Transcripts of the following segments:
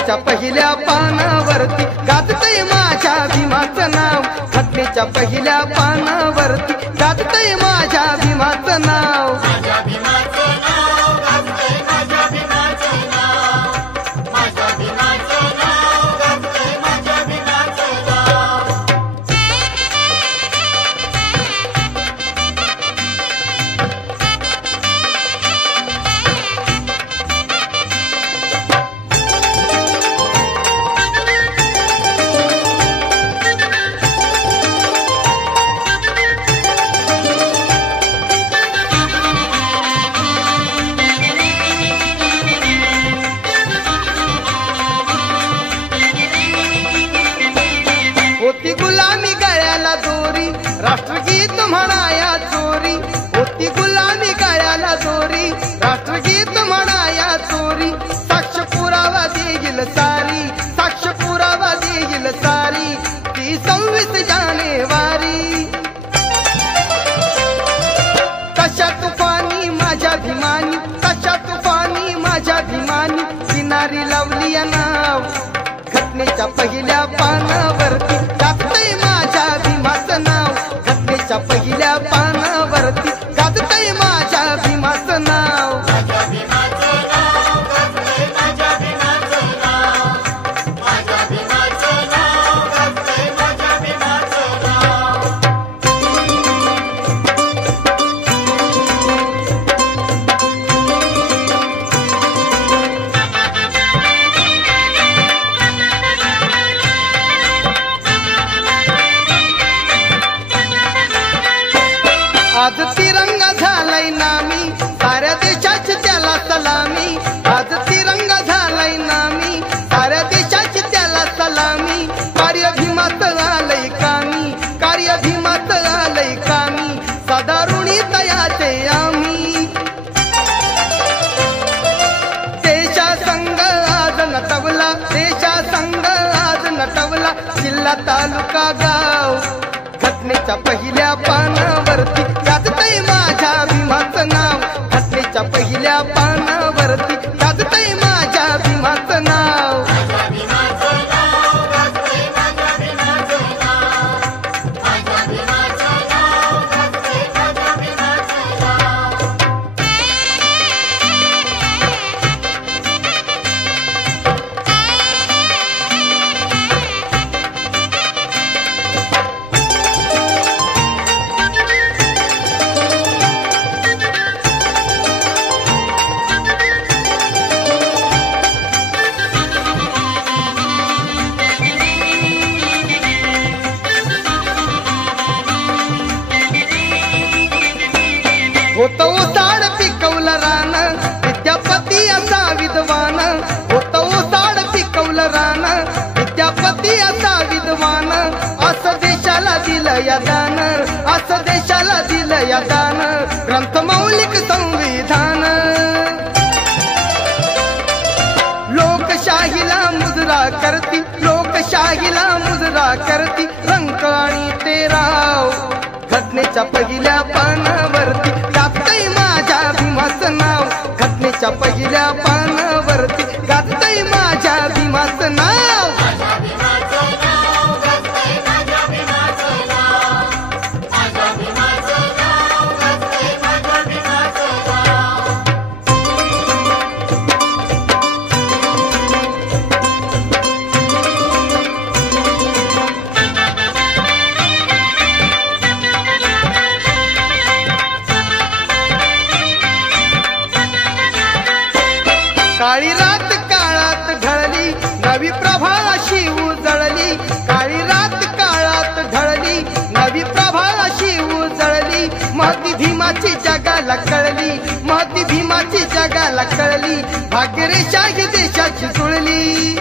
घटनेच्या पहिल्या पानावरती गाजतय माझ्या भीमाचं नाव, घटनेच्या पहिल्या पानावरती गाजतय माझ्या भीमाचं नाव. होती गुलामी गळ्याला दोरी, राष्ट्रगीत म्हणाया चोरी. होती गुलामी गळ्याला दोरी, राष्ट्रगीत म्हणाया चोरी. साक्ष पुरावा देईल सारी, साक्ष पुरावा देईल सारी, ती 26 जानेवारी. कशा तुफानी माझ्या भीमानी, कशा तुफानी माझ्या भीमानी, किनारी लावली या नाव. घटनेच्या पहिल्या पानावरती गाजतय माझ्या भीमाचं नाव, घटनेच्या पहिल्या पानावरती गाजतय माझ्या भीमाचं नाव. आज तिरंगा झालाय नामी, साऱ्या देशाची त्याला सलामी. आज तिरंगा झालाय नामी, साऱ्या देशाची त्याला सलामी. कार्य भीमाचं आलंय कामी, कार्य भीमाचं आलंय कामी, सदा ऋणी तयाचे आम्ही. देशा संघ आज नटवला, देशा संघ आज नटवला, जिल्हा तालुका गाव. घटनेच्या पहिल्या पानावरती गाजतय माझ्या भीमाचं नाव, घटनेच्या पहिल्या पानावरती गाजतय माझ्या भीमाचं नाव. होतं ओसाड पिकवलं रान, विद्यापती असा विद्वान. होतं ओसाड पिकवलं रान, विद्यापती असा विद्वान. असं देशाला दिलं या दान, असं देशाला दिलं या दान, ग्रंथ मौलिक संविधान. लोकशाहीला मुजरा करती, लोकशाहीला मुजरा करती, रंक आणि ते राव. घटनेच्या पहिल्या पानावरती गाजतय माझ्या भीमाचं नाव, घटनेच्या पहिल्या पानावरती गाजतय माझ्या भीमाचं नाव. काळी रात काळात ढळली, नवी प्रभा अशी उजळली. काळी रात काळात ढळली, नवी प्रभा अशी उजळली. महती भीमाची जगाला कळली, महती भीमाची जगाला कळली, भाग्यरेषा ही देशाची जुळली.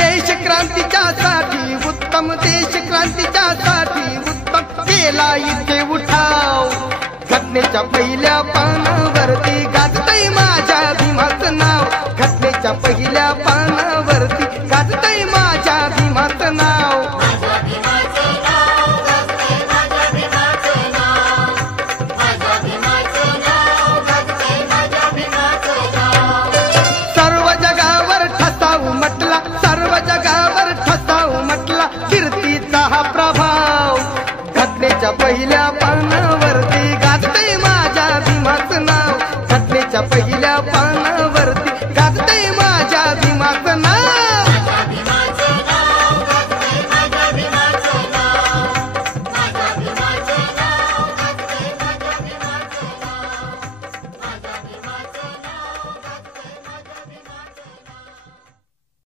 देश क्रांतीच्या साठी उत्तम, देश क्रांतीच्या साठी उत्तम केला इथे उठाव. घटनेच्या पहिल्या पानावरती गाजतय माझ्या भीमाचं नाव, घटनेच्या पहिल्या पानावरती गाजतय माझ्या भीमाचं नाव. घटनेच्या पहिल्या पानावरती गाजतंय माझ्या भीमाचं नाव. घटनेच्या पहिल्या